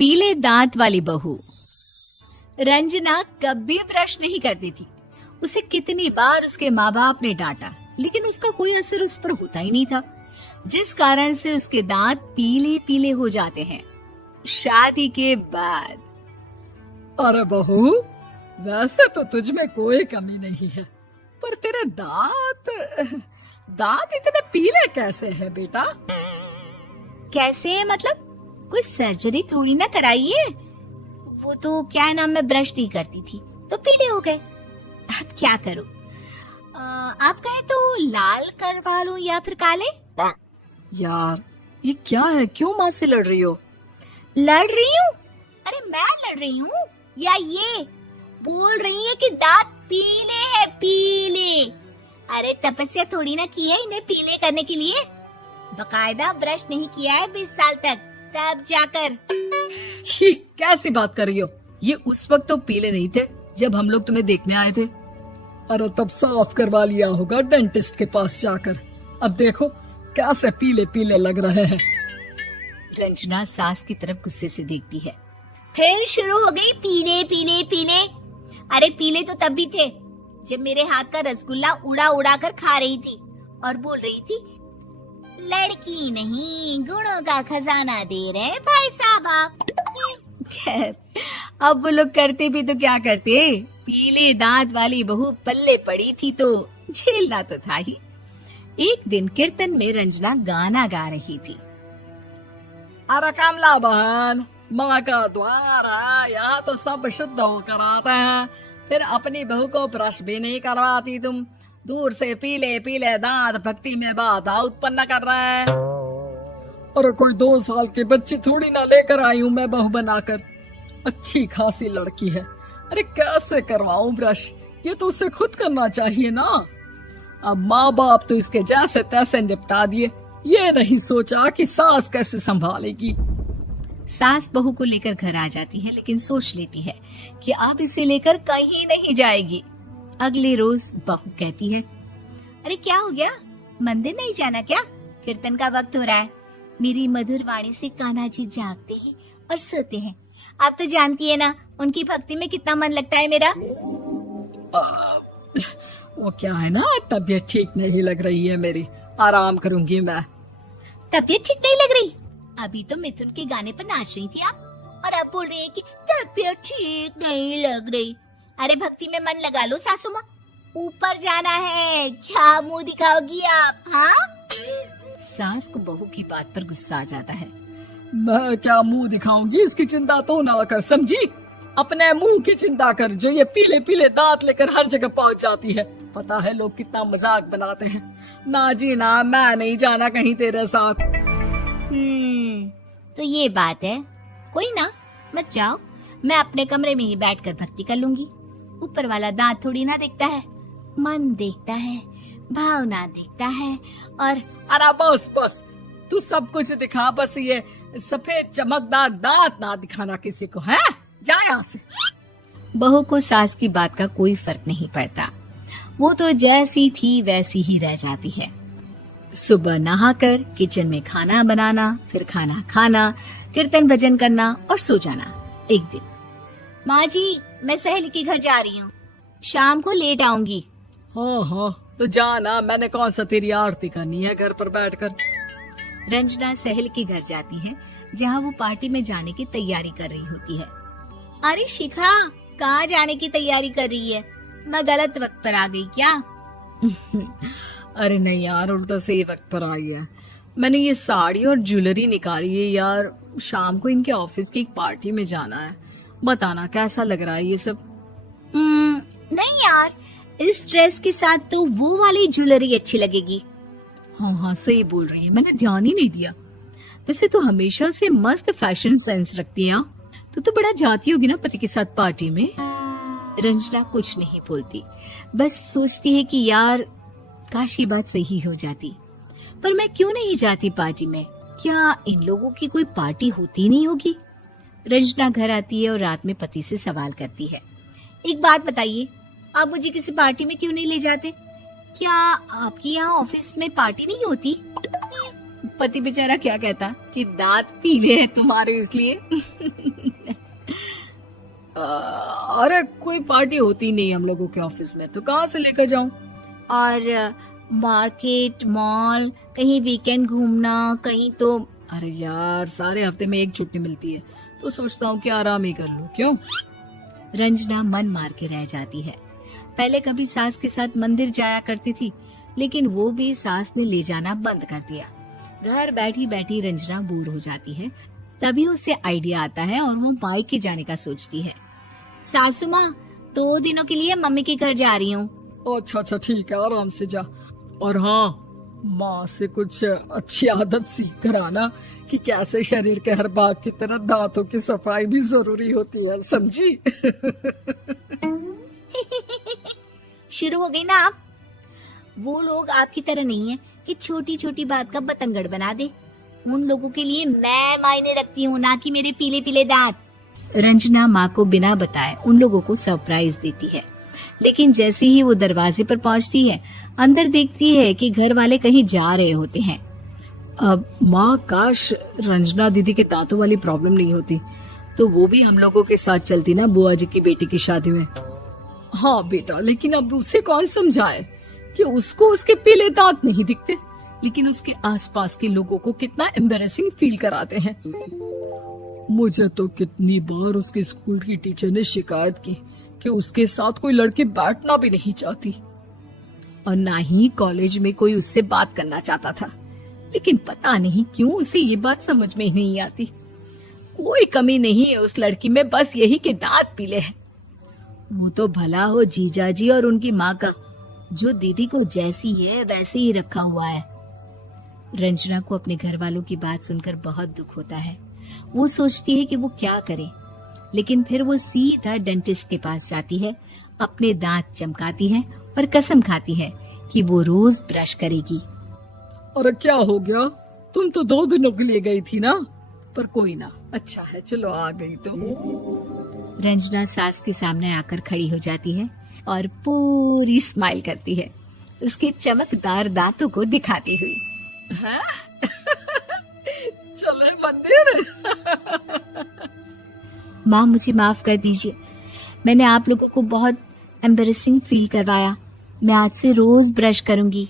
पीले दांत वाली बहू। रंजना कभी ब्रश नहीं करती थी। उसे कितनी बार उसके माँ बाप ने डांटा, लेकिन उसका कोई असर उस पर होता ही नहीं था, जिस कारण से उसके दांत पीले पीले हो जाते हैं। शादी के बाद। अरे बहू, वैसे तो तुझ में कोई कमी नहीं है, पर तेरे दांत इतने पीले कैसे हैं बेटा? कैसे मतलब? कोई सर्जरी थोड़ी ना कराई है। वो तो क्या नाम, मैं ब्रश नहीं करती थी तो पीले हो गए। अब क्या करूं? आप कहें तो लाल करवा लूं या फिर काले? यार ये क्या है, क्यों माँ से लड़ रही हो? लड़ रही हूँ? अरे मैं लड़ रही हूँ या ये बोल रही है कि दांत पीले हैं, पीले। अरे तपस्या थोड़ी ना की है इन्हें पीले करने के लिए। बकायदा ब्रश नहीं किया है 20 साल तक, तब जाकर। छी, कैसी बात कर रही हो? ये उस वक्त तो पीले नहीं थे जब हम लोग तुम्हें देखने आए थे। अरे तब साफ करवा लिया होगा डेंटिस्ट के पास जाकर। अब देखो कैसे पीले पीले लग रहे हैं। रंजना सास की तरफ गुस्से से देखती है। फिर शुरू हो गई पीले पीले पीले। अरे पीले तो तब भी थे जब मेरे हाथ का रसगुल्ला उड़ा उड़ा कर खा रही थी और बोल रही थी, लड़की नहीं गुणों का खजाना दे रहे भाई साहब आप। खैर, अब वो लोग करते भी तो क्या करते, पीले दांत वाली बहू पल्ले पड़ी थी तो झेलना तो था ही। एक दिन कीर्तन में रंजना गाना गा रही थी। अरे कमला बहन, माँ का द्वार है, यहाँ तो सब शुद्ध होकर आते हैं, फिर अपनी बहू को ब्रश भी नहीं करवाती तुम। दूर से पीले पीले दांत भक्ति में बाधा उत्पन्न कर रहे हैं। अरे कोई 2 साल के बच्ची थोड़ी ना लेकर आई हूँ मैं बहू बनाकर। अच्छी खासी लड़की है, अरे कैसे करवाऊं ब्रश? ये तो उसे खुद करना चाहिए ना। अब माँ बाप तो इसके जैसे तैसे निपटा दिए, ये नहीं सोचा कि सास कैसे संभालेगी। सास बहू को लेकर घर आ जाती है, लेकिन सोच लेती है कि अब इसे लेकर कहीं नहीं जाएगी। अगले रोज बहू कहती है, अरे क्या हो गया, मंदिर नहीं जाना क्या? कीर्तन का वक्त हो रहा है। मेरी मधुर वाणी से कान्हा जी जागते हैं और सोते हैं। आप तो जानती है ना उनकी भक्ति में कितना मन लगता है मेरा। वो क्या है ना, तबीयत ठीक नहीं लग रही है मेरी, आराम करूंगी मैं। तबीयत ठीक नहीं लग रही? अभी तो मिथुन के गाने पर नाच रही थी आप, और अब बोल रही है कि तबीयत ठीक नहीं लग रही। अरे भक्ति में मन लगा लो सासू माँ, ऊपर जाना है, क्या मुंह दिखाओगी आप? हाँ? सास को बहू की बात पर गुस्सा आ जाता है। मैं क्या मुंह दिखाऊंगी, इसकी चिंता तो ना कर, समझी? अपने मुंह की चिंता कर, जो ये पीले पीले दांत लेकर हर जगह पहुंच जाती है। पता है लोग कितना मजाक बनाते हैं। ना जी ना, मैं नहीं जाना कहीं तेरे साथ। तो ये बात है। कोई ना, मत जाओ, मैं अपने कमरे में ही बैठकर भक्ति कर लूंगी। ऊपर वाला दांत थोड़ी ना देखता है, मन देखता है, भावना देखता है। और अरे बस बस, तू सब कुछ दिखा, बस ये सफेद चमकदार दांत ना दिखाना किसी को, है? जा यहाँ से। बहू को सास की बात का कोई फर्क नहीं पड़ता, वो तो जैसी थी वैसी ही रह जाती है। सुबह नहाकर किचन में खाना बनाना, फिर खाना खाना, कीर्तन भजन करना और सो जाना। एक दिन, माँ जी मैं सहेली के घर जा रही हूँ, शाम को लेट आऊंगी। हाँ हाँ तो जाना, मैंने कौन सा तेरी आरती करनी है घर पर बैठकर। रंजना सहेली के घर जाती है, जहाँ वो पार्टी में जाने की तैयारी कर रही होती है। अरे शिखा, कहाँ जाने की तैयारी कर रही है? मैं गलत वक्त पर आ गई क्या? अरे नहीं यार, उल्टा सही वक्त पर आ गया। मैंने ये साड़ी और ज्वेलरी निकाली है यार, शाम को इनके ऑफिस की एक पार्टी में जाना है। बताना कैसा लग रहा है ये सब? नहीं यार, इस ड्रेस के साथ तो वो वाली ज्वेलरी अच्छी लगेगी। हाँ हाँ सही बोल रही है, मैंने ध्यान ही नहीं दिया। वैसे तो हमेशा से मस्त फैशन सेंस रखती है। तो बड़ा जाती होगी ना पति के साथ पार्टी में। रंजना कुछ नहीं बोलती, बस सोचती है कि यार काश ये बात सही हो जाती, पर मैं क्यों नहीं जाती पार्टी में? क्या इन लोगों की कोई पार्टी होती नहीं होगी? रंजना घर आती है और रात में पति से सवाल करती है, एक बात बताइए, आप मुझे किसी पार्टी में क्यों नहीं ले जाते? क्या आपकी यहाँ ऑफिस में पार्टी नहीं होती? पति बेचारा क्या कहता कि दांत पीले हैं तुम्हारे इसलिए। अरे कोई पार्टी होती नहीं हम लोगों के ऑफिस में, तो कहाँ से लेकर जाऊं? और मार्केट, मॉल, कहीं वीकेंड घूमना, कहीं तो। अरे यार सारे हफ्ते में एक छुट्टी मिलती है, तो सोचता हूँ कि आराम ही कर लूं। क्यों? रंजना मन मार के रह जाती है। पहले कभी सास के साथ मंदिर जाया करती थी, लेकिन वो भी सास ने ले जाना बंद कर दिया। घर बैठी बैठी रंजना बोर हो जाती है। तभी उसे आइडिया आता है और वो मायके जाने का सोचती है। सासू माँ, 2 दिनों के लिए मम्मी के घर जा रही हूँ। अच्छा ठीक है, आराम से जा। और हाँ, माँ से कुछ अच्छी आदत सीख कर आना कि कैसे शरीर के हर भाग की तरह दांतों की सफाई भी जरूरी होती है, समझी? शुरू हो गई ना आप। वो लोग आपकी तरह नहीं है कि छोटी छोटी बात का बतंगड़ बना दे। उन लोगों के लिए मैं मायने रखती हूँ, ना कि मेरे पीले पीले दांत। रंजना माँ को बिना बताए उन लोगों को सरप्राइज देती है, लेकिन जैसे ही वो दरवाजे पर पहुंचती है, अंदर देखती है कि घर वाले कहीं जा रहे होते हैं। अब माँ, काश रंजना दीदी के दांतों वाली प्रॉब्लम नहीं होती, तो वो भी हम लोगों के साथ चलती ना बुआ जी की बेटी की शादी में। हाँ बेटा, लेकिन अब उसे कौन समझाए कि उसको उसके पीले दांत नहीं दिखते, लेकिन उसके आसपास के लोगों को कितना एम्बैरेसिंग फील कराते हैं। मुझे तो कितनी बार उसके स्कूल की टीचर ने शिकायत की कि उसके साथ कोई लड़की बैठना भी नहीं चाहती, और ना ही कॉलेज में कोई उससे बात करना चाहता था। लेकिन पता नहीं क्यों उसे ये बात समझ में ही नहीं आती। कोई कमी नहीं है उस लड़की में, बस यही कि दांत पीले हैं। वो तो भला हो जीजा जी और उनकी माँ का, जो दीदी को जैसी है वैसे ही रखा हुआ है। रंजना को अपने घर वालों की बात सुनकर बहुत दुख होता है। वो सोचती है कि वो क्या करे, लेकिन फिर वो सीधा डेंटिस्ट के पास जाती है, अपने दांत चमकाती है और कसम खाती है कि वो रोज ब्रश करेगी। अरे क्या हो गया? तुम तो 2 दिनों के लिए गई थी ना, पर कोई ना, अच्छा है, चलो आ गई तो। रंजना सास के सामने आकर खड़ी हो जाती है और पूरी स्माइल करती है, उसके चमकदार दांतों को दिखाती हुई। हैं? चले मंदिर। माँ, मुझे माफ कर दीजिए, मैंने आप लोगों को बहुत एम्बैरेसिंग फील करवाया। मैं आज से रोज ब्रश करूंगी।